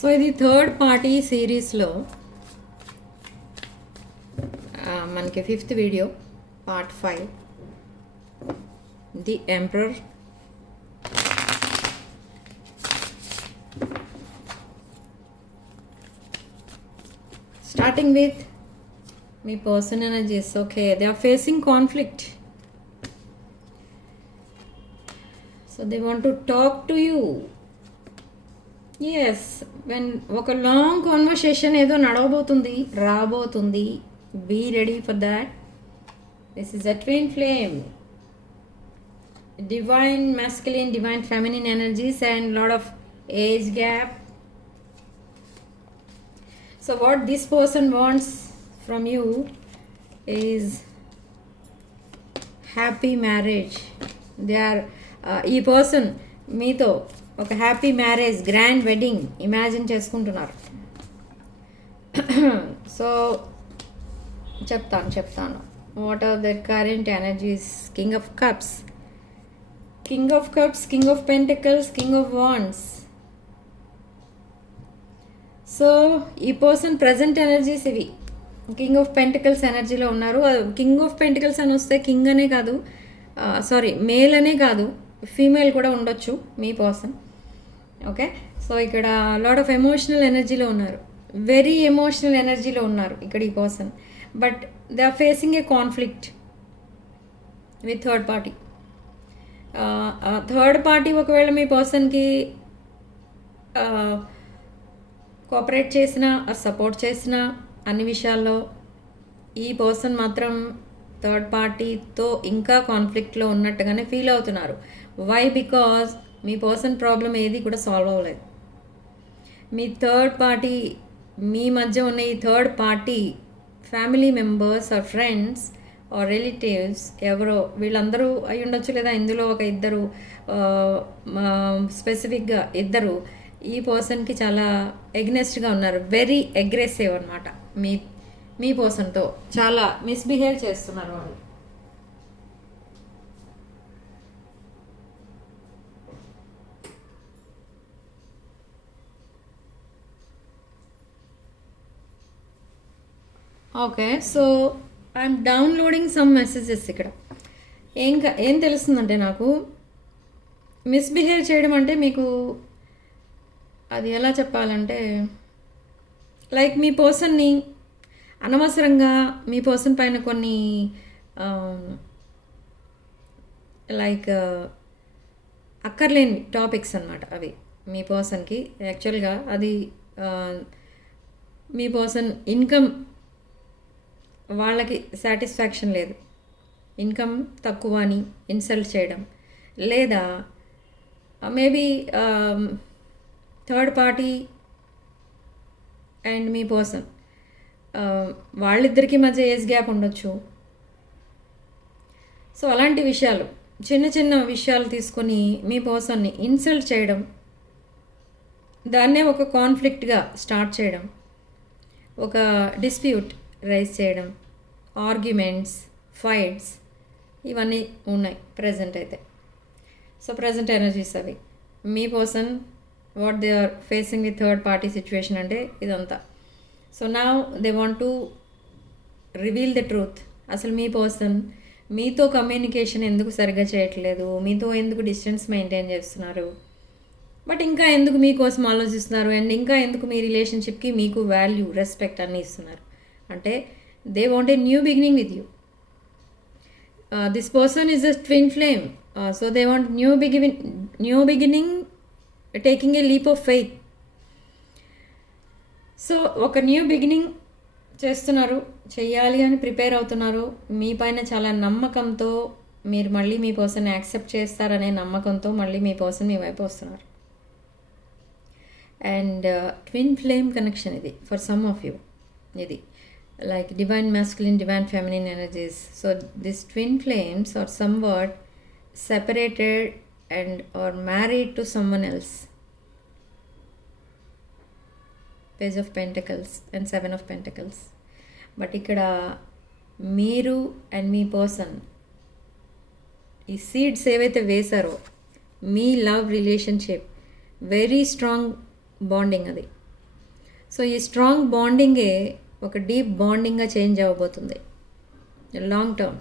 So ఇది third party సిరీస్లో మనకి 5th video part 5 the emperor. Starting with me person energies. Okay, they are facing conflict, so they want to talk to you. Yes, when oka long conversation edo nadavotundi rabotundi, be ready for that. This is a twin flame, divine masculine, divine feminine energies, and lot of age gap. So what this person wants from you is happy marriage. They are ఈ person మీతో ఒక happy marriage, grand wedding imagine చేసుకుంటున్నారు. So చెప్తాను what are their current energies. King of cups, king of cups, king of pentacles, king of wands. So ఈ person present energies ఇవి. King of pentacles ఎనర్జీలో ఉన్నారు. King of pentacles అని వస్తే king అనే కాదు, మేల్ అనే కాదు, ఫీమేల్ కూడా ఉండొచ్చు మీ పర్సన్. ఓకే, సో ఇక్కడ లాట్ ఆఫ్ ఎమోషనల్ ఎనర్జీలో ఉన్నారు, వెరీ ఎమోషనల్ ఎనర్జీలో ఉన్నారు ఇక్కడ ఈ person. But they are facing a conflict with third party. Third party ఒకవేళ మీ పర్సన్కి కోఆపరేట్ చేసినా సపోర్ట్ చేసినా అన్ని విషయాల్లో ఈ పర్సన్ మాత్రం థర్డ్ పార్టీతో ఇంకా కాన్ఫ్లిక్ట్లో ఉన్నట్టుగానే ఫీల్ అవుతున్నారు. వై? బికాజ్ మీ పర్సన్ ప్రాబ్లం ఏది కూడా సాల్వ్ అవ్వలేదు. మీ థర్డ్ పార్టీ, మీ మధ్య ఉన్న ఈ third party family members or friends or relatives ఎవరో, వీళ్ళందరూ అయి ఉండొచ్చు, లేదా ఇందులో ఒక ఇద్దరు, స్పెసిఫిక్గా ఇద్దరు ఈ పర్సన్కి చాలా ఎగ్నెస్ట్గా ఉన్నారు. వెరీ అగ్రెసివ్ అనమాట. మీ పర్సన్తో చాలా మిస్బిహేవ్ చేస్తున్నారు వాళ్ళు. Okay, so I'm downloading some messages. ఇక్కడ ఏం తెలుస్తుందంటే, నాకు మిస్బిహేవ్ చేయడం అంటే మీకు అది ఎలా చెప్పాలంటే, లైక్ మీ పర్సన్ని అనవసరంగా మీ పర్సన్ పైన కొన్ని లైక్ అక్కర్లేని టాపిక్స్ అన్నమాట అవి మీ పర్సన్కి. యాక్చువల్గా అది మీ పర్సన్ ఇన్కమ్, వాళ్ళకి సాటిస్ఫాక్షన్ లేదు, ఇన్కమ్ తక్కువ అని ఇన్సల్ట్ చేయడం, లేదా మేబీ థర్డ్ పార్టీ అండ్ మీ పర్సన్ వాళ్ళిద్దరికి మధ్య ఏజ్ గ్యాప్ ఉండొచ్చు. సో అలాంటి విషయాలు, చిన్న చిన్న విషయాలు తీసుకొని మీ పర్సన్ని ఇన్సల్ట్ చేయడం, దాన్నే ఒక కాన్ఫ్లిక్ట్గా స్టార్ట్ చేయడం, ఒక డిస్ప్యూట్ రైజ్ చేయడం, ఆర్గ్యుమెంట్స్, ఫైట్స్, ఇవన్నీ ఉన్నాయి ప్రజెంట్ అయితే. సో ప్రజెంట్ ఎనర్జీస్ అవి. మీ person what they are facing with third party situation అంటే ఇదంతా. So now they want to reveal the truth. అసలు మీ పర్సన్ మీతో కమ్యూనికేషన్ ఎందుకు సరిగ్గా చేయట్లేదు, మీతో ఎందుకు డిస్టెన్స్ మెయింటైన్ చేస్తున్నారు, బట్ ఇంకా ఎందుకు మీకోసం ఆలోచిస్తున్నారు, అండ్ ఇంకా ఎందుకు మీ రిలేషన్షిప్కి మీకు వాల్యూ, రెస్పెక్ట్ అన్నీ ఇస్తున్నారు అంటే they want a new beginning with you. This person is a twin flame. So they want new beginning, taking a leap of faith. So ఒక న్యూ బిగినింగ్ చేస్తున్నారు, చెయ్యాలి అని ప్రిపేర్ అవుతున్నారు. మీ పైన చాలా నమ్మకంతో, మీరు మళ్ళీ మీ పర్సన్ యాక్సెప్ట్ చేస్తారనే నమ్మకంతో మళ్ళీ మీ పర్సన్ మీ వైపు వస్తున్నారు. అండ్ ట్విన్ ఫ్లేమ్ కనెక్షన్ ఇది ఫర్ సమ్ ఆఫ్ యూ. ఇది like divine masculine, divine feminine energies. So these twin flames are somewhat separated and or married to someone else. Page of Pentacles and Seven of Pentacles. But ఇక్కడ మీరు and మీ person ఈ seeds ఏవైతే వేశారో, మీ love relationship very strong bonding అది. So ఈ strong బాండింగే ఒక డీప్ బాండింగ్గా చేంజ్ అవ్వబోతుంది long term.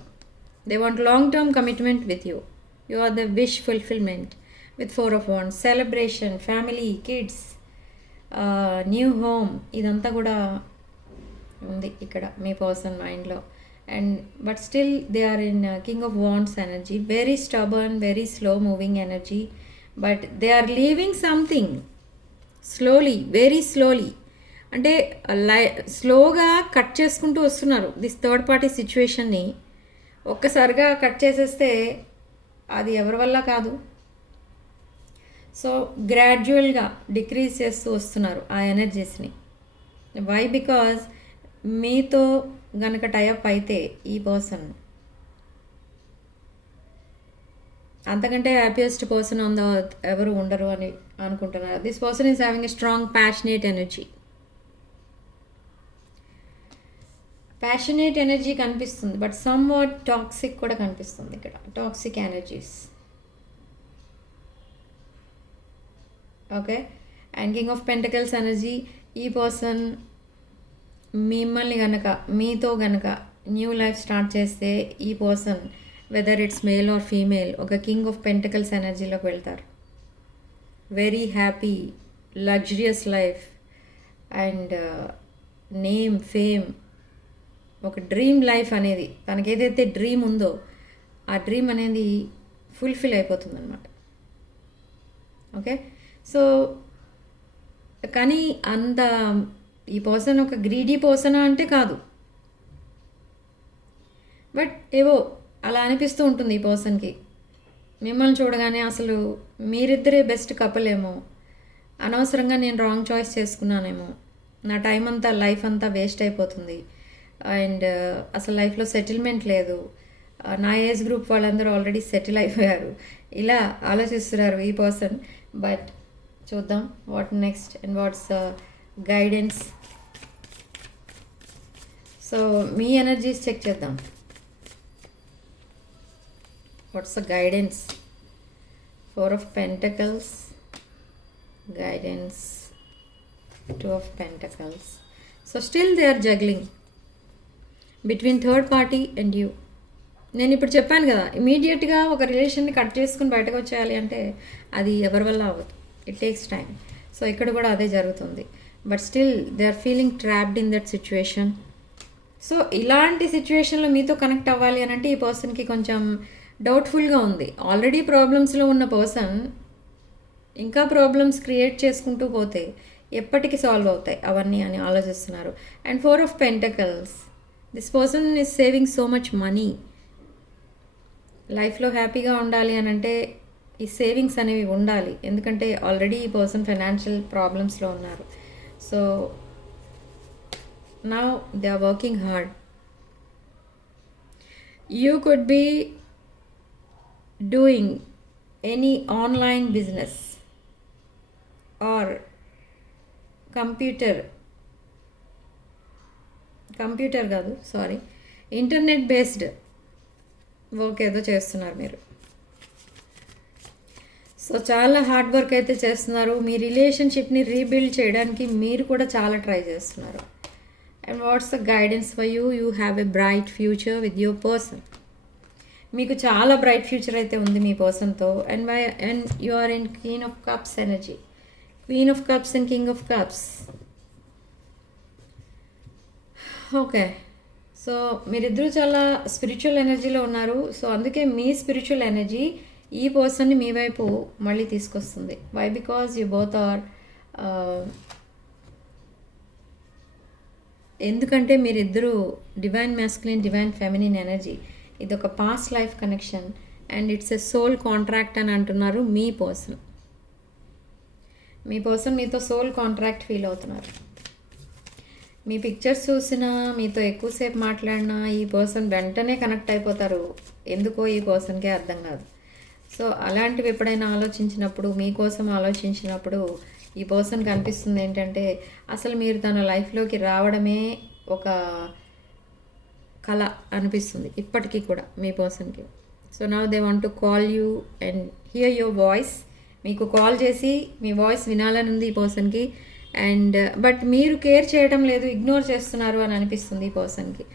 They want long term commitment with you. You are the wish fulfilment with 4 of Wands. Celebration, family, kids, new home, ఇదంతా కూడా ఉంది ఇక్కడ మీ పర్సన్ మైండ్లో. And but still they are in king of wands energy. Very stubborn, very slow moving energy. But they are leaving something slowly, very slowly. అంటే స్లోగా cut చేసుకుంటూ వస్తున్నారు దిస్ థర్డ్ పార్టీ సిచ్యువేషన్ని. ఒక్కసారిగా కట్ చేసేస్తే అది ఎవరి వల్ల కాదు. సో గ్రాడ్యువల్గా డిక్రీజ్ చేస్తూ వస్తున్నారు ఆ ఎనర్జీస్ని. వై? బికాజ్ మీతో గనక టైఅప్ అయితే ఈ పర్సన్ అంతకంటే happiest person on the earth ఎవరు ఉండరు అని అనుకుంటున్నారు. This person is having a strong passionate energy. Passionate energy కనిపిస్తుంది, బట్ సమ్ వాట్ టాక్సిక్ కూడా కనిపిస్తుంది ఇక్కడ. Toxic energies. Okay. And king of pentacles energy. ఈ పర్సన్ మిమ్మల్ని గనక, మీతో గనక న్యూ లైఫ్ స్టార్ట్ చేస్తే ఈ person whether it's male or female ఒక కింగ్ ఆఫ్ పెంటకల్స్ ఎనర్జీలోకి వెళ్తారు. Very happy, luxurious life and name, fame, ఒక డ్రీమ్ లైఫ్ అనేది తనకి ఏదైతే డ్రీమ్ ఉందో ఆ డ్రీమ్ అనేది ఫుల్ఫిల్ అయిపోతుంది అనమాట. ఓకే. సో కానీ అంత ఈ పర్సన్ ఒక గ్రీడీ పర్సనా అంటే కాదు, బట్ ఏవో అలా అనిపిస్తూ ఉంటుంది ఈ పర్సన్కి. మిమ్మల్ని చూడగానే అసలు మీరిద్దరే బెస్ట్ కపుల్ ఏమో, అనవసరంగా నేను రాంగ్ చాయిస్ చేసుకున్నానేమో, నా టైం అంతా, లైఫ్ అంతా వేస్ట్ అయిపోతుంది, అండ్ అసలు లైఫ్లో సెటిల్మెంట్ లేదు, నా ఏజ్ గ్రూప్ వాళ్ళందరూ ఆల్రెడీ సెటిల్ అయిపోయారు, ఇలా ఆలోచిస్తున్నారు ఈ పర్సన్. బట్ చూద్దాం what next and what's guidance. So మీ ఎనర్జీస్ చెక్ చేద్దాం. What's the guidance? 4 of Pentacles, guidance, 2 of Pentacles. So still they are juggling between third party and you. నేను ఇప్పుడు చెప్పాను కదా, ఇమీడియట్గా ఒక రిలేషన్ని కట్ చేసుకుని బయటకు వచ్చేయాలి అంటే అది ఎవరి వల్ల అవ్వదు. It takes time. సో ఇక్కడ కూడా అదే జరుగుతుంది. But still they are feeling trapped in that situation. So ఇలాంటి సిచ్యువేషన్లో మీతో కనెక్ట్ అవ్వాలి అని అంటే ఈ పర్సన్కి కొంచెం డౌట్ఫుల్గా ఉంది. ఆల్రెడీ ప్రాబ్లమ్స్లో ఉన్న పర్సన్ ఇంకా ప్రాబ్లమ్స్ క్రియేట్ చేసుకుంటూ పోతే ఎప్పటికీ సాల్వ్ అవుతాయి అవన్నీ అని ఆలోచిస్తున్నారు. And 4 of Pentacles, this person is saving so much money. లైఫ్లో హ్యాపీగా ఉండాలి అని అంటే ఈ సేవింగ్స్ అనేవి ఉండాలి, ఎందుకంటే ఆల్రెడీ ఈ పర్సన్ ఫైనాన్షియల్ ప్రాబ్లమ్స్లో ఉన్నారు. So now they are working hard. You could be doing any online business or computer కాదు, సారీ, ఇంటర్నెట్ బేస్డ్ వర్క్ ఏదో చేస్తున్నారు మీరు. సో చాలా హార్డ్ వర్క్ అయితే చేస్తున్నారు. మీ రిలేషన్షిప్ని రీబిల్డ్ చేయడానికి మీరు కూడా చాలా ట్రై చేస్తున్నారు. And what's the guidance for you? You have a bright future with your person. మీకు చాలా బ్రైట్ ఫ్యూచర్ అయితే ఉంది మీ పర్సన్తో. And you are in queen of cups energy. Queen of cups and king of cups. Okay. So మీరిద్దరూ చాలా spiritual ఎనర్జీలో ఉన్నారు. సో అందుకే మీ స్పిరిచువల్ ఎనర్జీ ఈ పర్సన్ని మీ వైపు మళ్ళీ తీసుకొస్తుంది. Why? Because you both are, ఎందుకంటే మీరిద్దరూ divine masculine, divine feminine energy. ఇది ఒక past life connection and it's a soul contract అని అంటున్నారు మీ పర్సన్. మీ పర్సన్ మీతో సోల్ కాంట్రాక్ట్ ఫీల్ అవుతున్నారు. మీ పిక్చర్స్ చూసినా, మీతో ఎక్కువసేపు మాట్లాడినా ఈ పర్సన్ వెంటనే కనెక్ట్ అయిపోతారు. ఎందుకో ఈ పర్సన్కే అర్థం కాదు. సో అలాంటివి ఎప్పుడైనా ఆలోచించినప్పుడు, మీకోసం ఆలోచించినప్పుడు ఈ పర్సన్ కనిపిస్తుంది ఏంటంటే అసలు మీరు తన లైఫ్లోకి రావడమే ఒక కళ అనిపిస్తుంది ఇప్పటికీ కూడా మీ పర్సన్కి. So now they want to call you and here your voice. మీకు కాల్ చేసి మీ వాయిస్ వినాలని ఉంది ఈ పర్సన్కి. అండ్ బట్ మీరు కేర్ చేయడం లేదు, ఇగ్నోర్ చేస్తున్నారు అని అనిపిస్తుంది ఈ పర్సన్కి.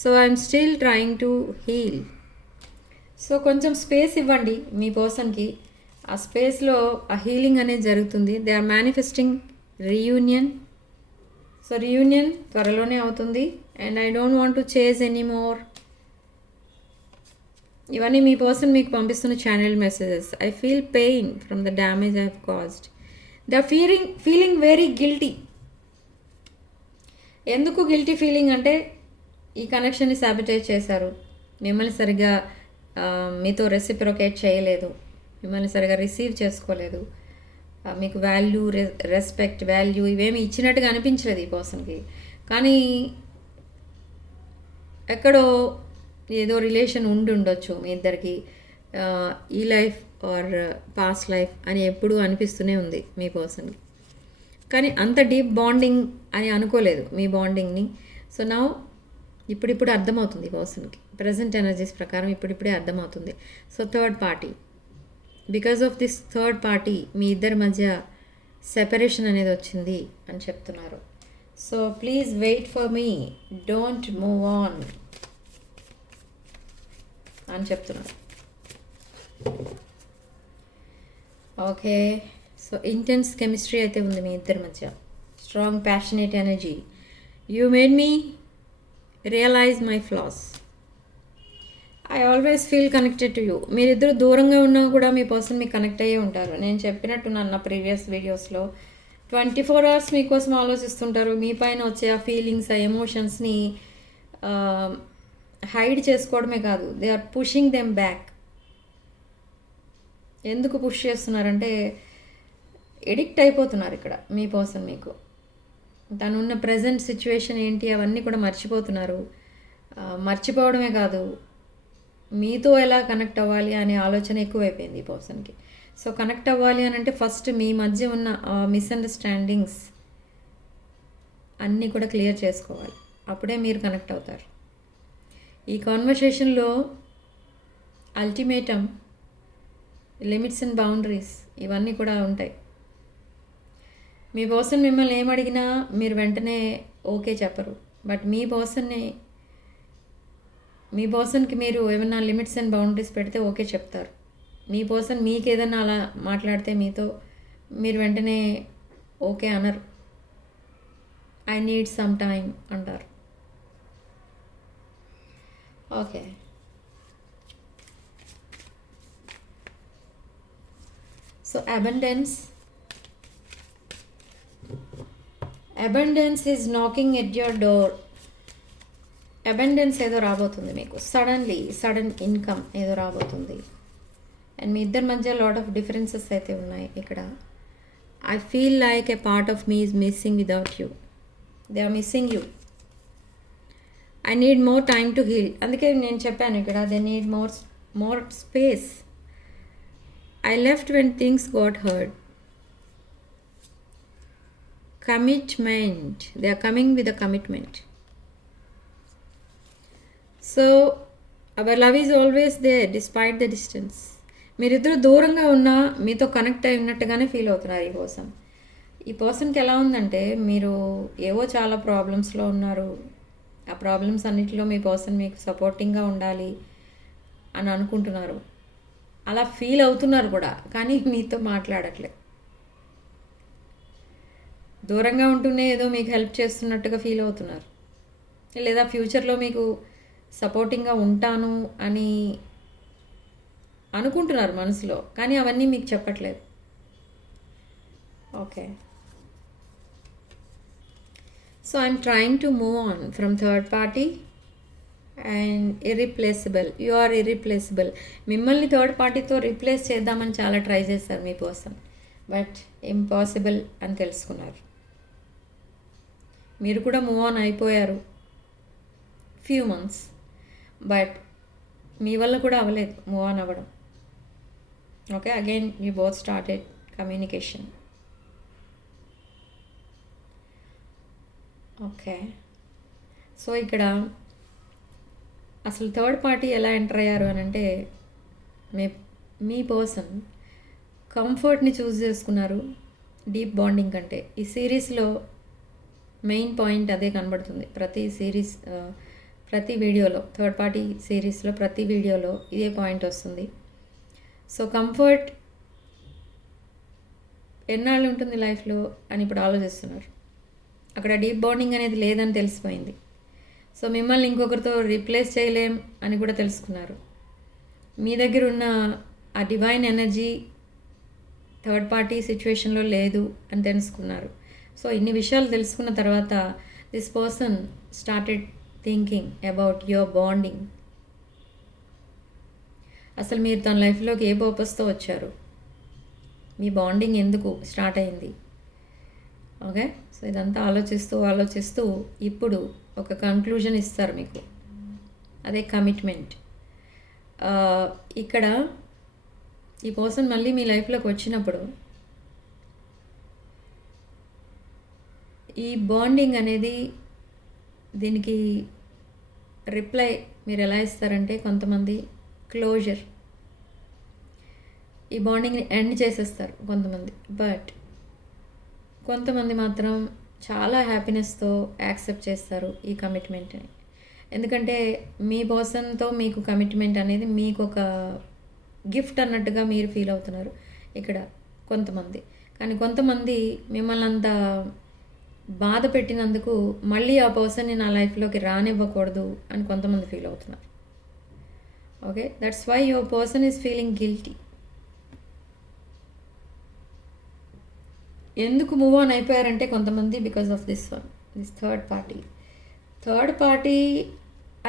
So I'm still trying to heal. So కొంచెం స్పేస్ ఇవ్వండి మీ పర్సన్కి. ఆ స్పేస్లో ఆ హీలింగ్ అనేది జరుగుతుంది. They are manifesting reunion. So reunion త్వరలోనే అవుతుంది. And I don't want to chase any more. ఇవన్నీ మీ పర్సన్ మీకు పంపిస్తున్న channel messages. I feel pain from the damage I have caused. They are feeling very guilty. ఎందుకు guilty feeling అంటే ఈ కనెక్షన్ని సాబిటైజ్ చేశారు, మిమ్మల్ని సరిగా మీతో రెసిప్రొకేట్ చేయలేదు, మిమ్మల్ని సరిగా రిసీవ్ చేసుకోలేదు, మీకు వాల్యూ రెస్పెక్ట్ వాల్యూ ఇవేమి ఇచ్చినట్టుగా అనిపించలేదు ఈ పర్సన్కి. కానీ ఎక్కడో ఏదో రిలేషన్ ఉండొచ్చు మీ ఇద్దరికి, ఈ లైఫ్ ఆర్ పాస్ట్ లైఫ్ అని ఎప్పుడూ అనిపిస్తూనే ఉంది మీ పర్సన్కి. కానీ అంత డీప్ బాండింగ్ అని అనుకోలేదు మీ బాండింగ్ని. సో నా ఇప్పుడిప్పుడు అర్థమవుతుంది పర్సన్కి, ప్రజెంట్ ఎనర్జీస్ ప్రకారం ఇప్పుడిప్పుడే అర్థమవుతుంది. So third party, because of this third party మీ ఇద్దరి మధ్య సెపరేషన్ అనేది వచ్చింది అని చెప్తున్నారు. So please wait for me, don't move on అని చెప్తున్నారు. ఓకే, సో ఇంటెన్స్ కెమిస్ట్రీ అయితే ఉంది మీ ఇద్దరి మధ్య, strong passionate energy. You made me realise my flaws. I always feel connected to you. మీరిద్దరు దూరంగా ఉన్నా కూడా మీ పర్సన్ మీకు కనెక్ట్ అయ్యే ఉంటారు. నేను చెప్పినట్టున్నాను నా ప్రీవియస్ వీడియోస్లో, 24 hours మీకోసం ఆలోచిస్తుంటారు. మీ పైన వచ్చే ఆ ఫీలింగ్స్, ఆ ఎమోషన్స్ని హైడ్ చేసుకోవడమే కాదు, they are pushing them back. ఎందుకు పుష్ చేస్తున్నారంటే ఎడిక్ట్ అయిపోతున్నారు ఇక్కడ మీ పర్సన్ మీకు. తనున్న ప్రజెంట్ సిచ్యువేషన్ ఏంటి అవన్నీ కూడా మర్చిపోతున్నారు. మర్చిపోవడమే కాదు, మీతో ఎలా కనెక్ట్ అవ్వాలి అనే ఆలోచన ఎక్కువైపోయింది ఈ పర్సన్కి. సో కనెక్ట్ అవ్వాలి అని అంటే ఫస్ట్ మీ మధ్య ఉన్న మిస్అండర్స్టాండింగ్స్ అన్నీ కూడా క్లియర్ చేసుకోవాలి, అప్పుడే మీరు కనెక్ట్ అవుతారు. ఈ కాన్వర్సేషన్లో అల్టిమేటమ్, లిమిట్స్ అండ్ బౌండరీస్ ఇవన్నీ కూడా ఉంటాయి. మీ పర్సన్ మిమ్మల్ని ఏమడిగినా మీరు వెంటనే ఓకే చెప్పరు. బట్ మీ పర్సన్కి మీరు ఏమైనా లిమిట్స్ అండ్ బౌండరీస్ పెడితే ఓకే చెప్తారు. మీ పర్సన్ మీకు ఏదైనా అలా మాట్లాడితే మీతో మీరు వెంటనే ఓకే అనరు. ఐ నీడ్ సమ్ టైమ్ అంటారు. Okay, so abundance is knocking at your door. Abundance ఏదో రాబోతుంది మీకు, సడన్ ఇన్కమ్ ఏదో రాబోతుంది. అండ్ మీ ఇద్దరి మధ్య లాట్ ఆఫ్ డిఫరెన్సెస్ అయితే ఉన్నాయి ఇక్కడ. I feel like a part of me is missing without you. They are missing you. I need more time to heal. అందుకే నేను చెప్పాను ఇక్కడ, they need more space. I left when things got hard. Commitment. They are coming with a commitment. So our love is always there despite the distance. మీరిద్దరు దూరంగా ఉన్నా మీతో connect అయి ఉన్నట్టుగానే ఫీల్ అవుతున్నారు ఈ పర్సన్. ఈ పర్సన్కి ఎలా ఉందంటే మీరు ఏవో చాలా ప్రాబ్లమ్స్లో ఉన్నారు. ఆ ప్రాబ్లమ్స్ అన్నిటిలో మీ పర్సన్ మీకు సపోర్టింగ్గా ఉండాలి అని అనుకుంటున్నారు. అలా ఫీల్ అవుతున్నారు కూడా, కానీ మీతో మాట్లాడట్లేదు. దూరంగా ఉంటూనే ఏదో మీకు హెల్ప్ చేస్తున్నట్టుగా ఫీల్ అవుతున్నారు, లేదా ఫ్యూచర్లో మీకు సపోర్టింగ్గా ఉంటాను అని అనుకుంటున్నారు మనసులో, కానీ అవన్నీ మీకు చెప్పట్లేదు. Okay, so I'm trying to move on from third party and irreplaceable. You are irreplaceable. మిమ్మల్ని థర్డ్ పార్టీతో రీప్లేస్ చేద్దామని చాలా ట్రై చేస్తారు మీ పర్సన్, బట్ ఇంపాసిబుల్ అని తెలుసుకున్నారు. మీరు కూడా మూవ్ ఆన్ అయిపోయారు ఫ్యూ మంత్స్, బట్ మీ వల్ల కూడా అవ్వలేదు మూవ్ ఆన్ అవ్వడం. Okay, again you both started communication. Okay, so ఇక్కడ అసలు థర్డ్ పార్టీ ఎలా ఎంటర్ అయ్యారు అని అంటే మీ పర్సన్ కంఫర్ట్ని చూస్ చేసుకున్నారు, డీప్ బాండింగ్ కంటే ఈ సిరీస్లో మెయిన్ పాయింట్ అదే కనబడుతుంది. ప్రతి వీడియోలో, థర్డ్ పార్టీ సిరీస్లో ప్రతి వీడియోలో ఇదే పాయింట్ వస్తుంది. సో కంఫర్ట్ ఎన్నాళ్ళు ఉంటుంది లైఫ్లో అని ఇప్పుడు ఆలోచిస్తున్నారు. అక్కడ డీప్ బాండింగ్ అనేది లేదని తెలిసిపోయింది. సో మిమ్మల్ని ఇంకొకరితో రీప్లేస్ చేయలేం అని కూడా తెలుసుకున్నారు. మీ దగ్గర ఉన్న ఆ డివైన్ ఎనర్జీ థర్డ్ పార్టీ సిచ్యువేషన్లో లేదు అని తెలుసుకున్నారు. సో ఇన్ని విషయాలు తెలుసుకున్న తర్వాత this person started thinking about your bonding. అసలు మీరు తన లైఫ్లోకి ఏ పర్పస్తో వచ్చారు, మీ బాండింగ్ ఎందుకు స్టార్ట్ అయింది. ఓకే, సో ఇదంతా ఆలోచిస్తూ ఇప్పుడు ఒక కంక్లూజన్ ఇస్తారు మీకు. అదే కమిట్మెంట్. ఇక్కడ ఈ పర్సన్ మళ్ళీ మీ లైఫ్లోకి వచ్చినప్పుడు ఈ బాండింగ్ అనేది, దీనికి రిప్లై మీరు ఎలా ఇస్తారంటే, కొంతమంది క్లోజర్, ఈ బాండింగ్ని ఎండ్ చేసేస్తారు కొంతమంది. బట్ కొంతమంది మాత్రం చాలా హ్యాపీనెస్తో యాక్సెప్ట్ చేస్తారు ఈ కమిట్మెంట్ని. ఎందుకంటే మీ పర్సన్తో మీకు కమిట్మెంట్ అనేది మీకు ఒక గిఫ్ట్ అన్నట్టుగా మీరు ఫీల్ అవుతున్నారు ఇక్కడ కొంతమంది. కానీ కొంతమంది మిమ్మల్ని అంత బాధ పెట్టినందుకు మళ్ళీ ఆ పర్సన్ని నా లైఫ్లోకి రానివ్వకూడదు అని కొంతమంది ఫీల్ అవుతున్నారు. Okay, that's why your person is feeling guilty. ఎందుకు మూవ్ ఆన్ అయిపోయారంటే కొంతమంది because of this third party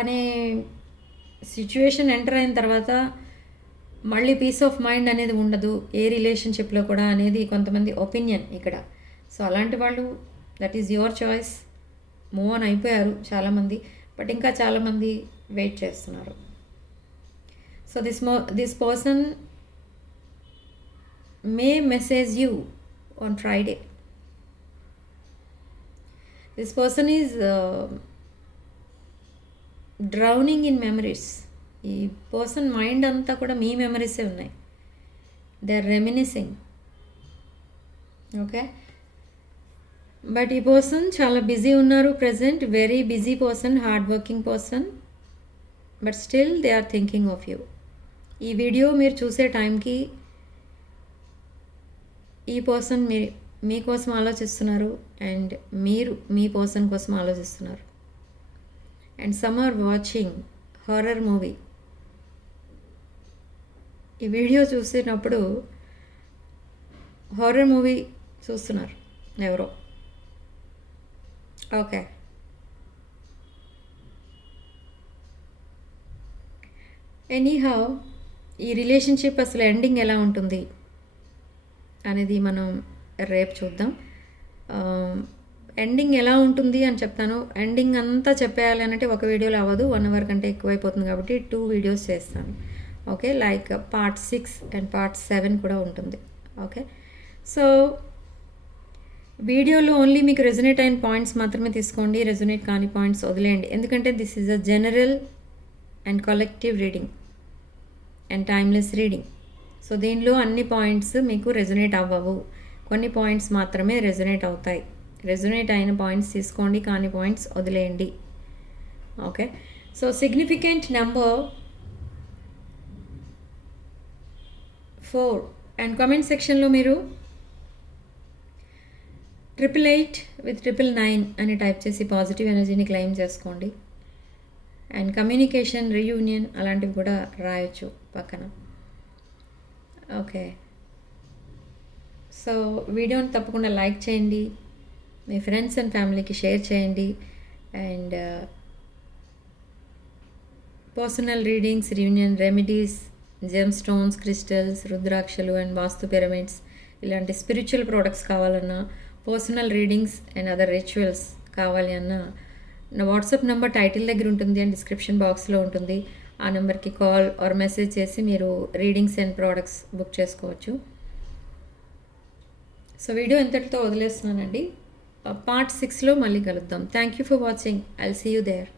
అనే సిచ్యువేషన్ ఎంటర్ అయిన తర్వాత మళ్ళీ పీస్ ఆఫ్ మైండ్ అనేది ఉండదు ఏ రిలేషన్షిప్లో కూడా అనేది కొంతమంది ఒపీనియన్ ఇక్కడ. సో అలాంటి వాళ్ళు, that is your choice. Move on అయిపోయారు చాలామంది, బట్ ఇంకా చాలామంది వెయిట్ చేస్తున్నారు. So this person may message you on Friday. This person is drowning in memories. ఈ పర్సన్ మైండ్ అంతా కూడా మీ మెమరీసే ఉన్నాయి. They are reminiscing. Okay, but ఈ పర్సన్ చాలా బిజీ ఉన్నారు present. Very busy person, hard working person, but still they are thinking of you. ఈ వీడియో మీరు చూసే టైంకి ఈ పర్సన్ మీకోసం ఆలోచిస్తున్నారు అండ్ మీరు మీ పర్సన్ కోసం ఆలోచిస్తున్నారు. And some are watching horror movie. ఈ వీడియో చూసినప్పుడు హారర్ మూవీ చూస్తున్నారు ఎవరో. ఓకే, ఎనీహౌ ఈ రిలేషన్షిప్ అసలు ఎండింగ్ ఎలా ఉంటుంది అనేది మనం రేపు చూద్దాం. ఎండింగ్ ఎలా ఉంటుంది అని చెప్తాను. ఎండింగ్ అంతా చెప్పేయాలి అంటే ఒక వీడియోలో అవ్వదు, 1 hour కంటే ఎక్కువైపోతుంది కాబట్టి 2 వీడియోస్ చేస్తాను. Okay, like part 6 and part 7 కూడా ఉంటుంది. ఓకే, సో వీడియోలో ఓన్లీ మీకు రెజొనేట్ అయిన పాయింట్స్ మాత్రమే తీసుకోండి, రెజొనేట్ కాని పాయింట్స్ వదిలేయండి. ఎందుకంటే this is a general and collective reading and timeless reading. So దీనిలో అన్ని పాయింట్స్ మీకు రెజొనేట్ అవ్వవు, కొన్ని పాయింట్స్ మాత్రమే రెజొనేట్ అవుతాయి. రెజొనేట్ అయిన పాయింట్స్ తీసుకోండి, కాని పాయింట్స్ వదిలేయండి. Okay, so significant number 4 and comment సెక్షన్లో మీరు 888 with 999 అని టైప్ చేసి పాజిటివ్ ఎనర్జీని క్లెయిమ్ చేసుకోండి. అండ్ కమ్యూనికేషన్, రీయూనియన్ అలాంటివి కూడా రాయొచ్చు పక్కన. ఓకే, సో వీడియోని తప్పకుండా లైక్ చేయండి, మీ ఫ్రెండ్స్ అండ్ ఫ్యామిలీకి షేర్ చేయండి. And personal readings, reunion remedies, gem stones, crystals, రుద్రాక్షలు అండ్ వాస్తు పిరమిడ్స్ ఇలాంటి స్పిరిచువల్ ప్రోడక్ట్స్ కావాలన్నా, personal readings and other rituals కావాలి అన్నా నా వాట్సాప్ నెంబర్ టైటిల్ దగ్గర ఉంటుంది అండ్ డిస్క్రిప్షన్ బాక్స్లో ఉంటుంది. ఆ నెంబర్కి కాల్ ఆర్ మెసేజ్ చేసి మీరు రీడింగ్స్ అండ్ ప్రోడక్ట్స్ బుక్ చేసుకోవచ్చు. సో వీడియో ఎంతటితో వదిలేస్తున్నానండి. పార్ట్ 6లో మళ్ళీ కలుద్దాం. Thank you for watching. I'll see you there.